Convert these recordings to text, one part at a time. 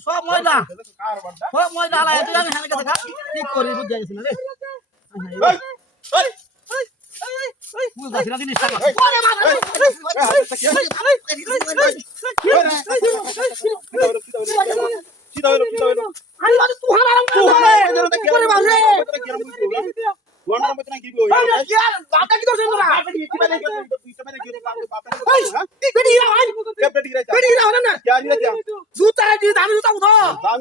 সব ময়দা আলাই তুই আমি হালকা দেখা কি করি বুঝাই গেছিস না রে বুঝাছিস না জিনিসটা ওরে মা কি হলো আমি বলি তুই হারাম করে বাজে ওয়ান্ডার মত না কি বই ইয়ার বাটা কি করছিস তোরা বাটা কি মানে কি বাটা এই বেডি ভাই কে বেডি রে না क्या रे क्या জুতা দি দামি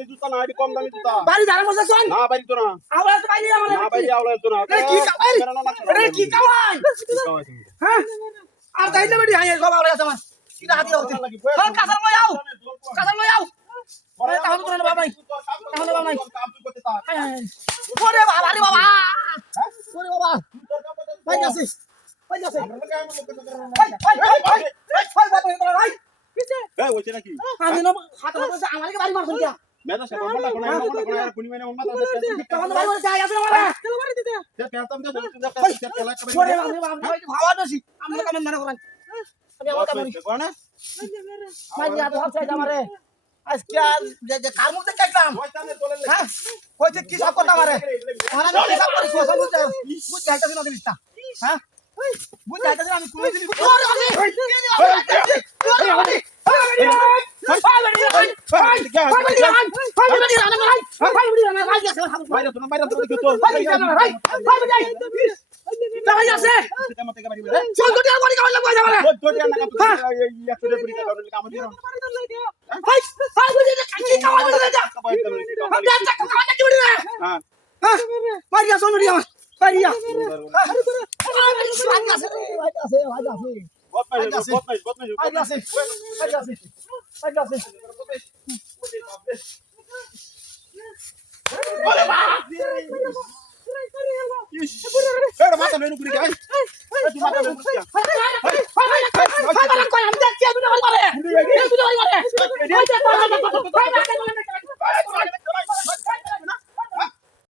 জুতা না আইডি কম দামি জুতা বাড়ি ধারে বসে শুন না বাড়ি তো না আওলা তো বাইরে আমার না বাইরে আওলা তো না কি কামাই আরে কি কামাই হ্যাঁ আর তাইলে বেডি হাই সব আওলা আছে আমার কি হাতি হচ্ছে চল কাছার লই আও ওরে তাহলে তো না বাবাই তাহলে বাবাই ওরে বাবা রে বাবা ওরে বাবা ভাই যাচ্ছে ভাই এই ওইছে নাকি আমি না হাত বসে আমাকে বাড়ি মারছেন কি মেদা সে বন্ধ লাগো না আর কোনি মানে উম্মত আছে তখন বাড়ি বসে যায় আছে আমারে চলো বাড়ি দিতে সে পেলতাম দে ওরে বাবা ভাবা দছি আমরা কাম না করেন আমি আমার কাম করি কোন ভাই যা তো হচ্ছে আমারে আজকে যে কার মুখ দেখে দেখলাম হ্যাঁ কইছে কি সব কথা আমারে আমি কি সব করি সোশ্যাল বুঝ যাইতাছি না জিনিসটা হ্যাঁ বুঝ যাইতাছি আমি কোন জিনিস